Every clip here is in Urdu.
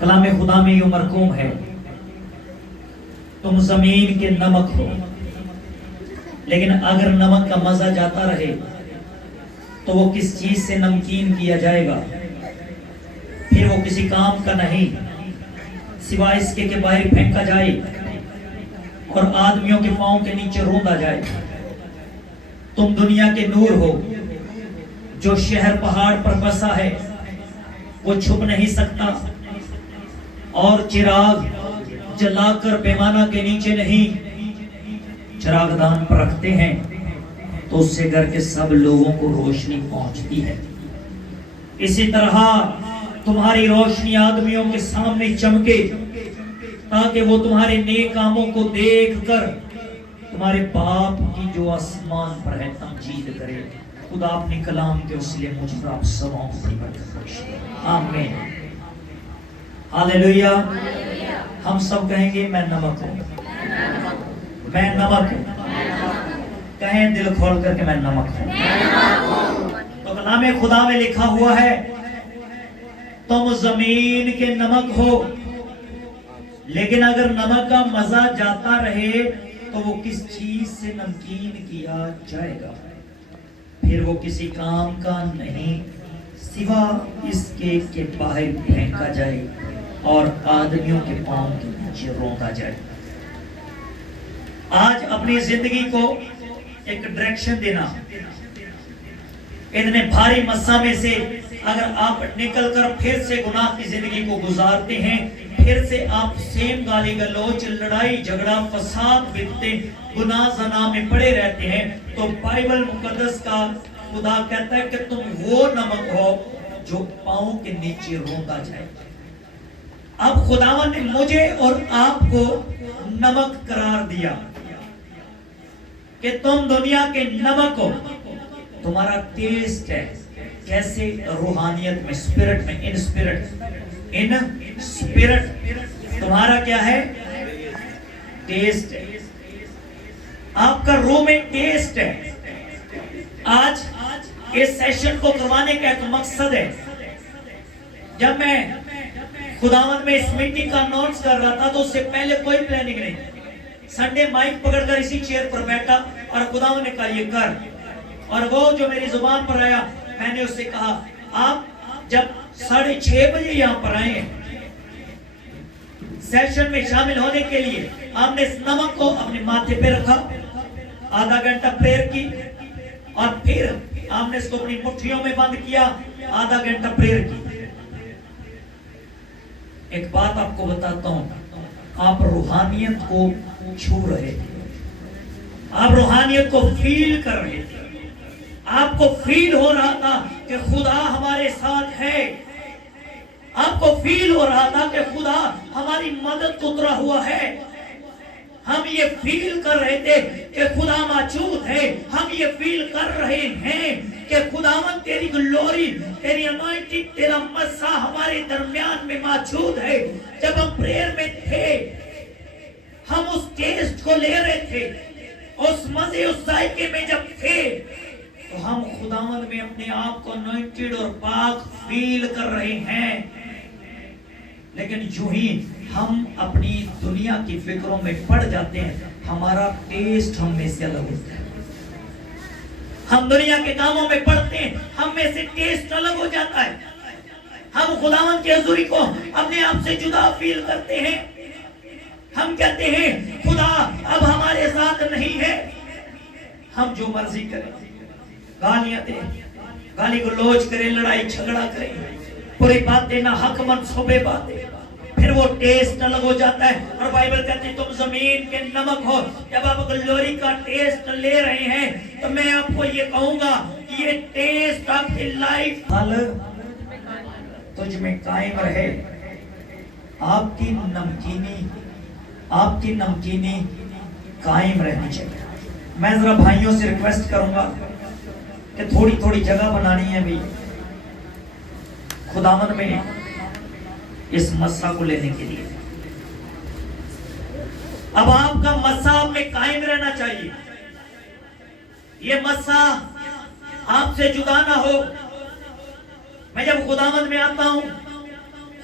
کلام خدا میں یوں مرقوم ہے، تم زمین کے نمک ہو، لیکن اگر نمک کا مزہ جاتا رہے تو وہ کس چیز سے نمکین کیا جائے گا؟ پھر وہ کسی کام کا نہیں سوائے اس کے باہر پھینکا جائے اور آدمیوں کے پاؤں کے نیچے روندا جائے۔ تم دنیا کے نور ہو، جو شہر پہاڑ پر بسا ہے وہ چھپ نہیں سکتا، اور چراغ جلا کر پیمانہ کے نیچے نہیں، چراغ دان پر رکھتے ہیں تو اس سے گھر کے سب لوگوں کو روشنی پہنچتی ہے۔ اسی طرح تمہاری روشنی آدمیوں کے سامنے چمکے، تاکہ وہ تمہارے نیک کاموں کو دیکھ کر تمہارے باپ کی جو آسمان پر ہے تمجید کرے۔ خدا اپنے کلام کے وسیلے مجھ پر آپ سبوں کو بڑی برکت بخشے، آمین، ہاللیلویہ۔ ہم سب کہیں گے میں نمک ہوں، میں نمک ہوں، کہیں دل کھول کر کہ میں نمک ہوں۔ تو کلام خدا میں لکھا ہوا ہے تم زمین کے نمک ہو، لیکن اگر نمک کا مزہ جاتا رہے تو وہ کس چیز سے نمکین کیا جائے گا؟ پھر وہ کسی کام کا نہیں سوا اس کے کہ باہر پھینکا جائے اور آدمیوں کے پاؤں کے نیچے روندا جائے۔ آج اپنی زندگی کو ایک ڈائریکشن دینا، اتنے بھاری مسئلہ میں سے اگر آپ نکل کر پھر سے گناہ کی زندگی کو گزارتے ہیں، پھر سے آپ سیم گالی گلوچ، لڑائی جھگڑا، فساد بکتے، گناہ زنا میں پڑے رہتے ہیں، تو بائبل مقدس کا خدا کہتا ہے کہ تم وہ نمک ہو جو پاؤں کے نیچے روندا جائے۔ اب خداوند نے مجھے اور آپ کو نمک قرار دیا کہ تم دنیا کے نمک ہو۔ تمہارا ٹیسٹ ہے کیسے؟ روحانیت میں، اسپرٹ میں، ان اسپرٹ تمہارا کیا ہے؟ ٹیسٹ ہے۔ آپ کا روح میں ٹیسٹ ہے۔ آج اس سیشن کو کروانے کا ایک مقصد ہے۔ جب میں خداوند میں اس میٹنگ کا اناؤنس کر رہا تھا تو اس سے پہلے کوئی پلاننگ نہیں، سنڈے مائک پکڑ کر اسی چیئر پر بیٹھا اور خداوند نے کہا یہ کر، اور وہ جو میری زبان پر آیا میں نے اس سے کہا آپ جب 6:30 بجے یہاں پر آئے ہیں سیشن میں شامل ہونے کے لیے، آپ نے اس نمک کو اپنے ماتھے پہ رکھا، آدھا گھنٹہ پریئر کی، اور پھر آپ نے اس کو اپنی مٹھیوں میں بند کیا، آدھا گھنٹہ پریئر کی۔ ایک بات آپ کو بتاتا ہوں، آپ روحانیت کو چھو رہے تھے، آپ روحانیت کو فیل کر رہے تھے، آپ کو فیل ہو رہا تھا کہ خدا ہمارے ساتھ ہے، آپ کو فیل ہو رہا تھا کہ خدا ہماری مدد کو اترا ہوا ہے۔ ہم یہ فیل کر رہے تھے کہ خدا موجود ہے، ہم یہ فیل کر رہے ہیں کہ خداوند تیری گلوری، تیری انوائنٹنگ، تیرا مسا ہمارے درمیان میں موجود ہے۔ جب ہم پریئر میں تھے ہم اس ٹیسٹ کو لے رہے تھے، اس مزے، اس ذائقے میں جب تھے تو ہم خداوند میں اپنے آپ کو انوائنٹڈ اور پاک فیل کر رہے ہیں۔ لیکن جو ہی ہم اپنی دنیا کی فکروں میں پڑ جاتے ہیں ہمارا ٹیسٹ ہم میں سے الگ ہوتا ہے۔ ہم دنیا کے کاموں میں پڑتے ہیں، ہم میں سے ٹیسٹ الگ ہو جاتا ہے، ہم خداوند کی حضوری کو اپنے آپ سے جدا فیل کرتے ہیں۔ ہم کہتے ہیں خدا اب ہمارے ساتھ نہیں ہے، ہم جو مرضی کریں، گالیاں دیں، گالی گلوچ کریں، لڑائی جھگڑا کریں، پوری باتیں نہ حق منصوبے باتیں، پھر وہ ٹیسٹ الگ ہو جاتا ہے۔ اور بائبل کہتی ہے تم زمین کے نمک ہو۔ جب آپ گلوری کا ٹیسٹ لے رہے ہیں تو میں آپ کو یہ کہوں گا یہ ٹیسٹ آپ کی لائف حل تجھ میں قائم رہے۔ آپ کی نمکینی قائم رہنی چاہیے۔ میں ذرا بھائیوں سے ریکویسٹ کروں گا کہ تھوڑی تھوڑی جگہ بنانی ہے بھی خداوند میں اس مسئلہ کو لینے کے لیے۔ اب آپ کا مسئلہ آپ میں قائم رہنا چاہیے، یہ مسئلہ آپ سے جدا نہ ہو۔ میں جب خداوند میں آتا ہوں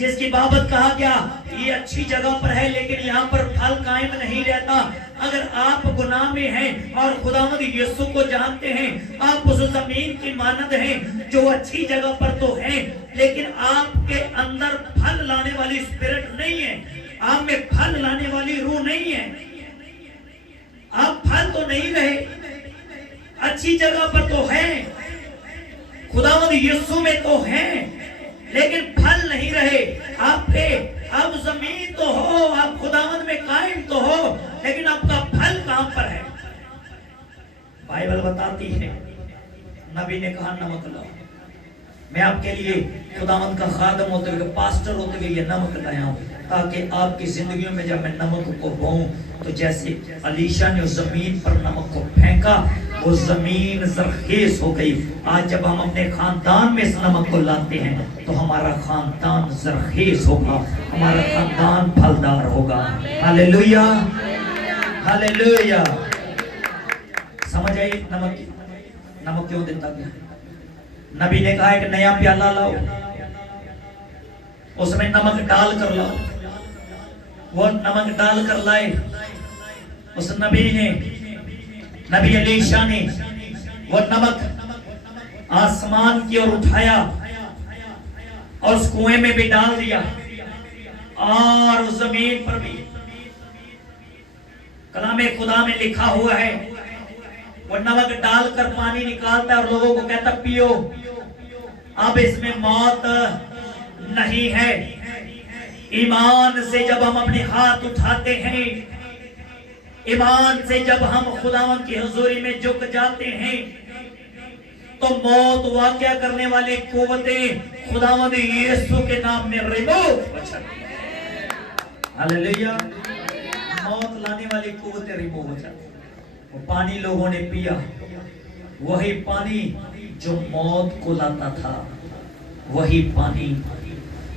جس کی بابت کہا گیا یہ اچھی جگہ پر ہے لیکن یہاں پر پھل قائم نہیں رہتا. اگر آپ گناہ میں ہیں اور خداوند یسوع کو جانتے ہیں، آپ اس زمین کی مانند ہیں جو اچھی جگہ پر تو ہیں لیکن آپ کے اندر پھل لانے والی اسپرٹ نہیں ہے، آپ میں پھل لانے والی روح نہیں ہے، آپ پھل تو نہیں رہے. اچھی جگہ پر تو ہیں، خداوند یسوع میں تو ہیں لیکن پھل نہیں رہے. آپ پہ اب زمین تو ہو، آپ خداوند میں قائم تو ہو لیکن آپ کا پھل کہاں پر ہے؟ بائبل بتاتی ہے، نبی نے کہا نمک لاؤ. میں آپ کے لیے خداوند کا خادم ہوتے ہوئے، پاسٹر ہوتے ہوئے یہ نمک لایا ہوں تاکہ آپ کی زندگیوں میں جب میں نمک کو بوؤں تو جیسے علیشا نے اس زمین پر نمک کو پھینکا وہ زمین زرخیز ہو گئی. آج جب ہم اپنے خاندان میں اس نمک کو لاتے ہیں تو ہمارا خاندان زرخیز ہوگا، ہمارا خاندان پھلدار ہوگا. ہاللیلویا، ہاللیلویا. سمجھ آئی نمک کیوں دیتا گیا؟ نبی نے کہا ایک نیا پیالہ لاؤ، اس میں نمک ڈال کر لاؤ. وہ نمک ڈال کر لائے. اس نبی علیشا نے وہ نمک آسمان کی اور اٹھایا اور اس کنویں میں بھی ڈال دیا اور اس زمین پر بھی. کلام خدا میں لکھا ہوا ہے وہ نمک ڈال کر پانی نکالتا ہے اور لوگوں کو کہتا پیو، اب اس میں موت نہیں ہے. ایمان سے جب ہم اپنے ہاتھ اٹھاتے ہیں، ایمان سے جب ہم خداوند کی حضوری میں جھک جاتے ہیں تو موت واقعہ کرنے والی قوتیں خداوند یسوع کے نام میں ریموو ہو جاتی ہیں. ہاللیلویا. موت لانے والی قوتیں ریموو ہو جاتی ہیں. وہ پانی لوگوں نے پیا، وہی پانی جو موت کو لاتا تھا، وہی پانی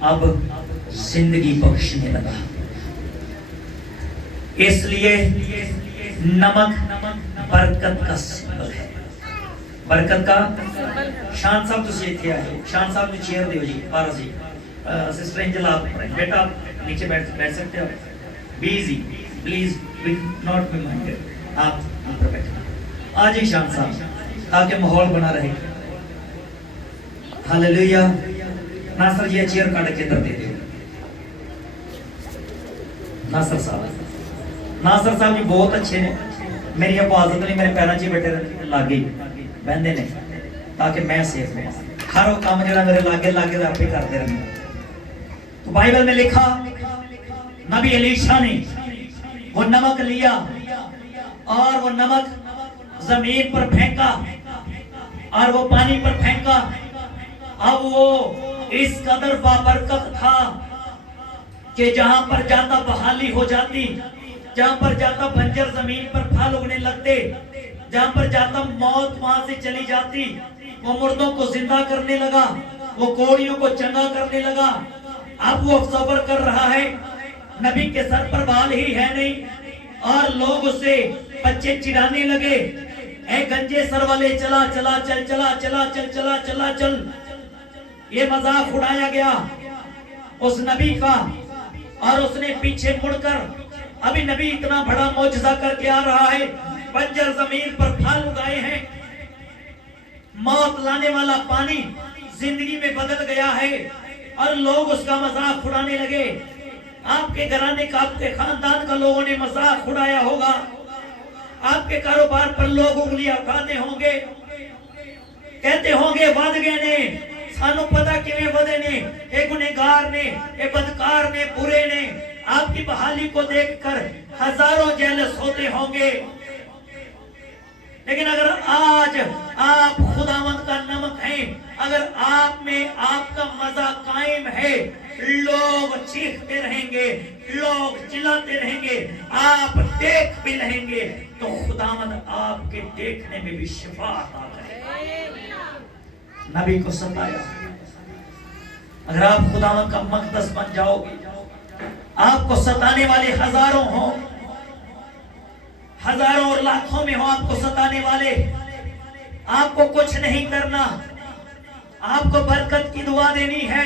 اب زندگی بخشنے لگا. اس لیے نمک برکت کا سمبل ہے. برکت کا شان صاحب تو تھے آئے، شان صاحب نے چیئر دیو جی پارا جی. سسٹر انجل آپ بیٹا آپ نیچے بیٹھ سکتے ہو. Busy please not be minded. آپ اوپر بیٹھے آج ہی شان صاحب تاکہ ماحول بنا رہے. ہاللیلویا. ناصر جی چیئر کاٹ کے ادھر دے دو. ناصر صاحب جی بہت اچھے نے، میری حفاظت نہیں، میرے پیروں چ بیٹھے لاگے بہندے نے تاکہ میں سیف ہوں. ہر وہ کام جڑا میرے لاگے آپ ہی کرتے رہنا. تو بائبل میں لکھا نبی علیشا نے وہ نمک لیا اور وہ نمک زمین پر پھینکا اور وہ پانی پر پھینکا. اب وہ اس قدر بابرکت تھا کہ جہاں پر جاتا بحالی ہو جاتی، جہاں پر جاتا بنجر زمین پر پھل اگنے لگتے، جہاں پر جاتا موت وہاں سے چلی جاتی. وہ مردوں کو زندہ کرنے لگا، وہ کوڑیوں کو چنگا کرنے لگا. اب وہ صبر کر رہا ہے، نبی کے سر پر بال ہی ہے نہیں اور لوگ اسے بچے چڑھانے لگے، اے گنجے سر والے چلا چلا چل چلا چلا چل چلا چلا چل. یہ مذاق اڑایا گیا اس نبی کا اور اس نے پیچھے مڑ کر، ابھی نبی اتنا بڑا معجزہ کر کے آ رہا ہے، بنجر زمین پر پھل اگائے ہیں، موت لانے والا پانی زندگی میں بدل گیا ہے اور لوگ اس کا مذاق اڑانے لگے. آپ کے گھرانے کا، آپ کے خاندان کا لوگوں نے مذاق اڑایا ہوگا. آپ کے کاروبار پر لوگ انگلیاں اٹھاتے ہوں گے، کہتے ہوں گے ود گئے نے، سانو پتا کیویں ودے نے، اے گنہگار نے، اے بدکار نے، برے نے. آپ کی بحالی کو دیکھ کر ہزاروں جیلس ہوتے ہوں گے. لیکن اگر آج آپ خداوند کا نمک ہیں، اگر آپ میں آپ کا مزہ قائم ہے، لوگ چیختے رہیں گے، لوگ چلاتے رہیں گے، آپ دیکھ بھی رہیں گے تو خداوند آپ کے دیکھنے میں بھی شفا عطا کرے. نبی کو ستایا. اگر آپ خداوند کا مقدس بن جاؤ گے، آپ کو ستانے والے ہزاروں ہوں، ہزاروں اور لاکھوں میں ہوں آپ کو ستانے والے، آپ کو کچھ نہیں کرنا. آپ کو برکت کی دعا دینی ہے،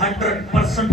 100%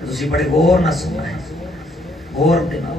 ਤੇ ਤੁਸੀਂ ਬੜੇ ਗੌਰ ਨਾਲ ਸੁਣਨਾ ਹੈ, ਗੌਰ ਦੇ ਨਾਲ।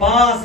5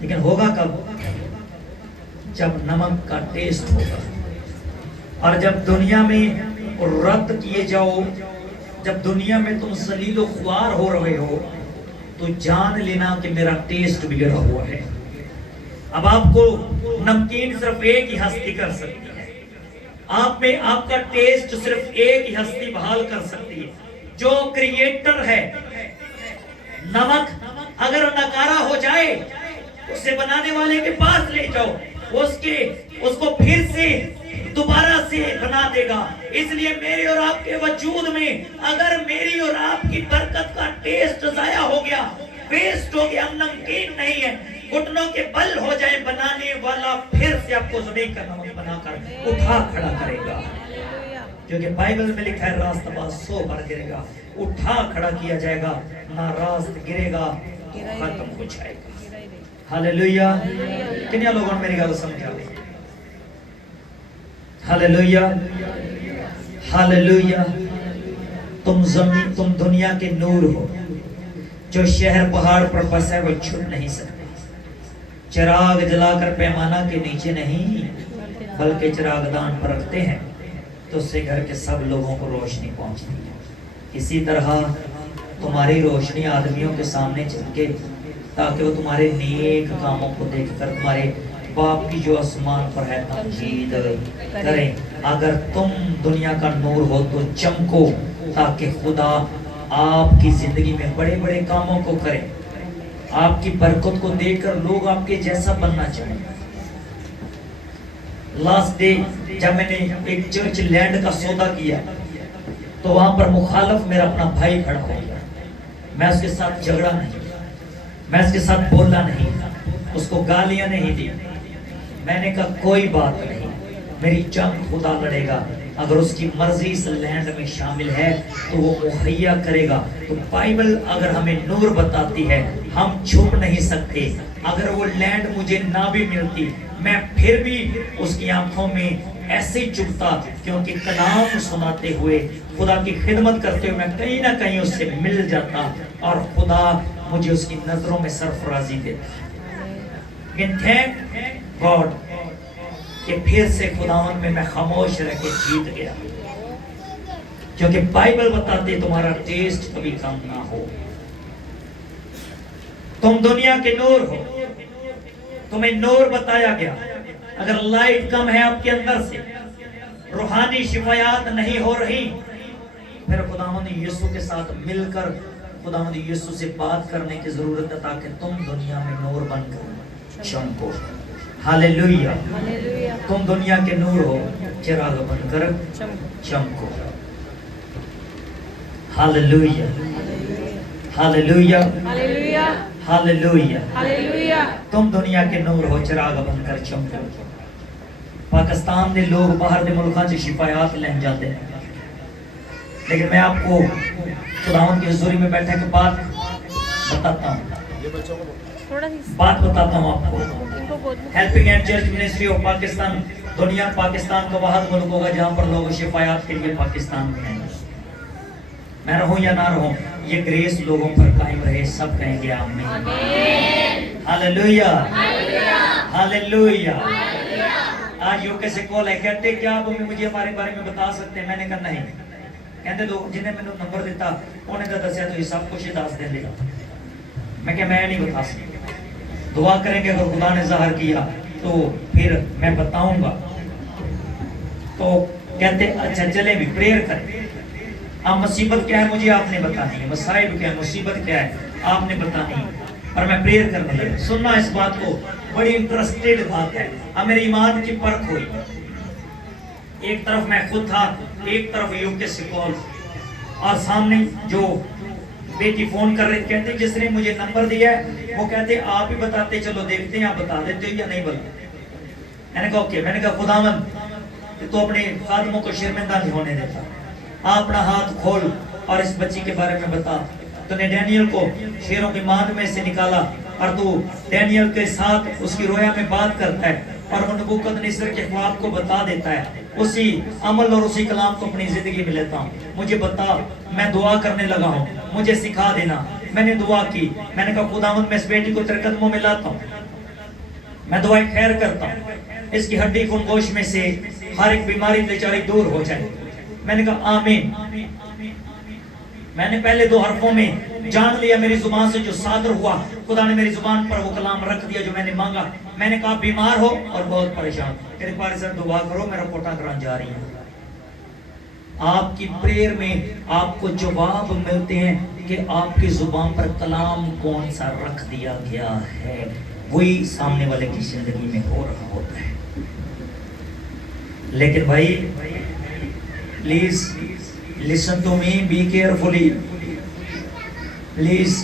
لیکن ہوگا کب؟ جب نمک کا ٹیسٹ ہوگا. اور جب دنیا میں رد کیے جاؤ، جب دنیا میں تم ذلیل و خوار ہو رہے ہو، تو جان لینا کہ میرا ٹیسٹ بگڑا ہوا ہے. اب آپ کو نمکین صرف ایک ہی ہستی کر سکتی ہے. آپ میں آپ کا ٹیسٹ صرف ایک ہی ہستی بحال کر سکتی ہے، جو کریٹر ہے. نمک اگر نکارا ہو جائے، اسے بنانے والے کے پاس لے جاؤ، اس کو پھر سے دوبارہ سے بنا دے گا. اس لیے میرے اور آپ کے وجود میں اگر میری اور آپ کی برکت کا ٹیسٹ ضائع ہو گیا، ویسٹ ہو گیا، ہم نمکین نہیں ہے، گھٹنوں کے بل ہو جائے، بنانے والا پھر سے آپ کو زمین کا نمک بنا کر اٹھا کھڑا کرے گا. کیونکہ بائبل میں لکھا ہے راست باز 100 بار گرے گا، اٹھا کھڑا کیا جائے گا. نہ راست گرے گا تو ختم ہو جائے گا. ہاللیلویہ. کنیا لوگوں نے میری گل سمجھا لی؟ ہاللیلویہ ہاللیلویہ. تم دنیا کے نور ہو. جو شہر پہاڑ پر بسا ہے وہ چھپ نہیں سکتے. چراغ جلا کر پیمانہ کے نیچے نہیں، بلکہ چراغ دان پر رکھتے ہیں تو اس سے گھر کے سب لوگوں کو روشنی پہنچتی ہے. اسی طرح تمہاری روشنی آدمیوں کے سامنے چمکے، تاکہ وہ تمہارے نیک کاموں کو دیکھ کر تمہارے باپ کی جو آسمان پر ہے تمجید کریں. اگر تم دنیا کا نور ہو تو چمکو، تاکہ خدا آپ کی زندگی میں بڑے بڑے کاموں کو کرے. آپ کی برکت کو دیکھ کر لوگ آپ کے جیسا بننا چاہیں. لاسٹ ڈے جب میں نے ایک چرچ لینڈ کا سودا کیا تو وہاں پر مخالف میرا اپنا بھائی کھڑا ہو گیا. میں اس کے ساتھ جھگڑا نہیں، میں اس کے ساتھ بولا نہیں، اس کو گالیاں نہیں دی. میں نے کہا کوئی بات نہیں، میری جنگ خدا لڑے گا. اگر اس کی مرضی اس لینڈ میں شامل ہے تو وہ مہیا کرے گا. تو بائبل اگر ہمیں نور بتاتی ہے، ہم چھپ نہیں سکتے. اگر وہ لینڈ مجھے نہ بھی ملتی، میں پھر بھی اس کی آنکھوں میں ایسے ہی چپتا، کیونکہ کلام سناتے ہوئے، خدا کی خدمت کرتے ہوئے میں کہیں نہ کہیں اس سے مل جاتا، اور خدا مجھے اس کی نظروں میں سرفرازی دیتا. لیکن تھینک گاڈ کہ پھر سے خداوند میں خاموش رہ کے جیت گیا. کیونکہ بائبل بتاتے تمہارا ٹیسٹ کبھی کم نہ ہو. تم دنیا کے نور ہو، تمہیں نور بتایا گیا. اگر لائٹ کم ہے آپ کے اندر سے، روحانی شفایات نہیں ہو رہی، پھر خداوند یسوع کے ساتھ مل کر خداوند یسوع سے بات کرنے کی ضرورت ہے، تاکہ تم دنیا میں نور بن کر چمکو. ہاللیلویہ. تم دنیا کے نور ہو، چراغ بن کر چمکو. ہاللیلویہ ہاللیلویہ ہاللیلویہ. تم دنیا کے نور ہو، چراغ بن کر چمکو. پاکستان دے لوگ باہر دے ملکاں سے شفایات لین جاتے ہیں، لیکن میں آپ کو خداوند کی حضوری میں بیٹھے کے بات بتاتا ہوں آپ کو. Helping and church ministry of Pakistan دنیا پاکستان کا واحد ملک ہوگا جہاں پر لوگ شفایات کے لیے پاکستان میں ہیں. میں رہوں یا نہ رہوں، یہ گریس لوگوں پر قائم رہے. سب کہیں گے آمین. ہاللیلویہ ہاللیلویہ. آج یوکے سے کال ہے، کہتے کیا آپ مجھے ہمارے بارے میں بتا سکتے ہیں؟ میں نے کہا نہیں. کہتے دو جنہیں میں نے نمبر دیتا انہیں تو دسیا تو یہ سب کچھ دس دیں گا. میں کہا میں نہیں بتا سکتا. دعا کریں گے، اگر خدا نے ظاہر کیا تو پھر میں بتاؤں گا. تو کہتے اچھا چلیں بھی پریئر کریں. اب مصیبت کیا ہے مجھے آپ نے بتانی ہے، مصائب کیا ہے، مصیبت کیا ہے آپ نے بتانی ہے، اور میں پریئر کرنے لگا. سننا اس بات کو، بڑی انٹرسٹیڈ بات ہے. اب میری ایمان کی پرکھ ہوئی. ایک طرف میں خود تھا، ایک طرف یوکے سے کال، اور سامنے جو بیٹی فون کر رہی کہتے جس نے مجھے نمبر دیا ہے وہ کہتے آپ ہی بتاتے چلو دیکھتے ہیں آپ بتا دیتے ہو یا نہیں بتا. میں نے کہا اوکے. میں نے کہا خداوند تو اپنے خادموں کو شرمندہ نہیں ہونے دیتا، آپ اپنا ہاتھ کھول اور اس بچی کے بارے میں بتا. تو نے ڈینیل کو شیروں کی ماند میں سے نکالا، اور تو ڈینیل کے ساتھ اس کی رویا میں بات کرتا ہے اور وہ نبوکدنیسر کے خواب کو بتا دیتا ہے. اسی عمل اور اسی کلام کو اپنی زندگی میں لیتا ہوں. مجھے بتا، میں دعا کرنے لگا ہوں، مجھے سکھا دینا. میں نے دعا کی. میں نے کہا خداوند میں اس بیٹی کو تیرے قدموں میں لاتا ہوں. میں دعائیں خیر کرتا ہوں اس کی ہڈی خون میں سے ہر ایک بیماری بیچاری دور ہو جائے. میں نے کہا آمین. میں نے پہلے 2 حرفوں میں جان لیا میری زبان سے جو صادر ہوا, خدا نے میری زبان پر وہ کلام رکھ دیا جو میں نے مانگا. میں نے کہا بیمار ہو اور بہت پریشان, میرے پاس سر دعا کرو, میں رپورٹاں کران جا رہی ہوں. آپ کی پریئر میں آپ کو جواب ملتے ہیں کہ آپ کی زبان پر کلام کون سا رکھ دیا گیا ہے, وہی سامنے والے کی زندگی میں ہو رہا ہوتا ہے. لیکن بھائی please listen to me, be carefully please.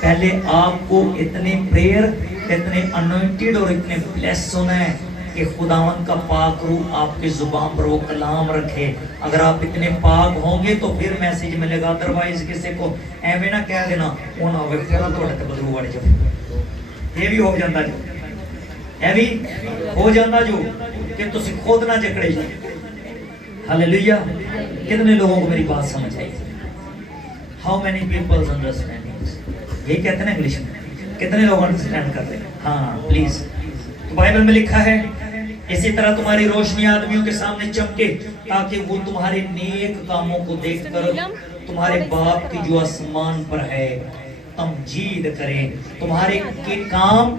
پہلے آپ کو اتنے پریئر, اتنے انوائنٹڈ اور اتنے بلیس ہونا ہے کہ خداوند کا پاک روح آپ کی زبان پر وہ کلام رکھے. اگر آپ اتنے پاک ہوں گے تو پھر میسیج ملے گا, ادروائز کسی کو ایویں نہ کہہ دینا ہونا ہوئے پھر تھوڑے تے بدرو وڑ جائے. یہ بھی ہو جاتا جو, یہ بھی ہو جاتا جو کہ تسی خود نہ جکڑے جائے. ہاللیلویہ. کتنے لوگوں کو میری بات سمجھ آئی؟ How many people understand it? یہ کہتے ہیں انگلش میں, کتنے لوگ انڈرسٹینڈ کرتے ہیں؟ ہاں پلیز. تو بائبل میں لکھا ہے اسی طرح تمہاری روشنی آدمیوں کے سامنے چمکے تاکہ وہ تمہارے نیک کاموں کو دیکھ کر تمہارے باپ کی جو آسمان پر ہے تمجید کریں. تمہارے کے کام